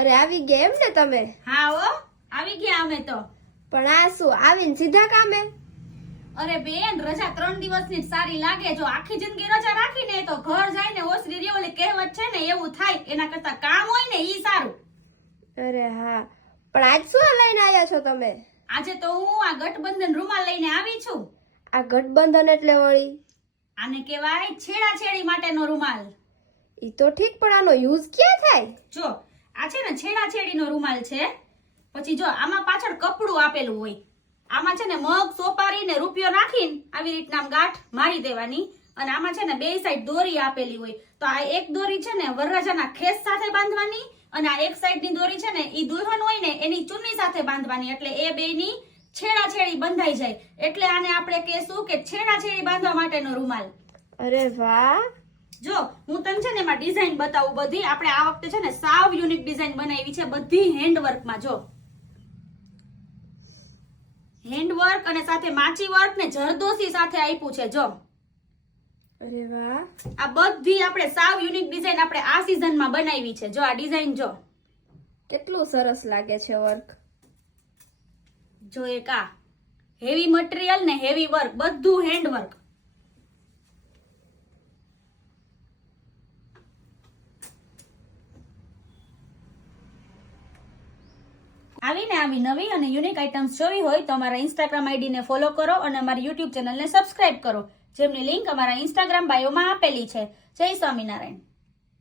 અરે આવી ગયા એમ ને તમે? હા હો, આવી ગયા અમે તો. પણ આ શું આવીને સીધા કામે? અરે બેન, રજા 3 દિવસની જ સારી લાગે. જો આખી જિંદગી રજા રાખીને તો ઘર જાય ને ઓસરી રે ઓલી કહેવત છે ને એવું થાય. એના કરતા કામ હોય ને ઈ સારું. અરે હા, પણ આજ શું લઈને આવ્યા છો તમે? આજે તો હું આ ગઠબંધન રૂમાલ લઈને આવી છું. આ ગઠબંધન એટલે વળી? આને કહેવાય છેડાછેડી માટેનો રૂમાલ. ઈ તો ઠીક, પણ આનો યુઝ ક્યાં થાય? જો આ છે ને છેડાછેડીનો રૂમાલ છે. પછી જો આમાં પાછળ કપડું આપેલું હોય. આમાં છે ને મગ સોપારી ને રૂપિયો નાખીને આવી રીતના આમ ગાંઠ મારી દેવાની. અને આમાં છે ને બે સાઈડ દોરી આપેલી હોય. તો આ એક દોરી છે ને વરરાજાના ખેસ સાથે બાંધવાની અને આ એક સાઈડ ની દોરી છે ને ઈ દુલ્હન હોય ને એની ચુન્ની સાથે બાંધવાની. એટલે એ બેની છેડાછેડી બંધાઈ જાય. એટલે આને આપણે કહેશું કે છેડાછેડી બાંધવા માટેનો રૂમાલ. અરે વાહ! જો હું તને છે ને એમાં ડિઝાઇન બતાવું બધી. આપણે આ વખતે છે ને સાવ યુનિક ડિઝાઇન બનાવી છે, બધી હેન્ડવર્કમાં. જો હેન્ડવર્ક અને સાથે માચી વર્ક ને જરદોશી સાથે આપ્યું છે. જો અરે વાહ! આ બધી આપણે સાવ યુનિક ડિઝાઇન આપણે આ સીઝનમાં બનાવી છે. જો આ ડિઝાઇન જો કેટલું સરસ લાગે છે વર્ક. જો એક આ હેવી મટીરિયલ ને હેવી વર્ક, બધું હેન્ડવર્ક. આવીને આવી નવી અને યુનિક આઇટમ્સ જોવી હોય તો અમારા ઇન્સ્ટાગ્રામ આઈડી ને ફોલો કરો અને અમારી યુટ્યુબ ચેનલને સબસ્ક્રાઇબ કરો, જેમની લિંક અમારા ઇન્સ્ટાગ્રામ બાયોમાં આપેલી છે. જય સ્વામિનારાયણ.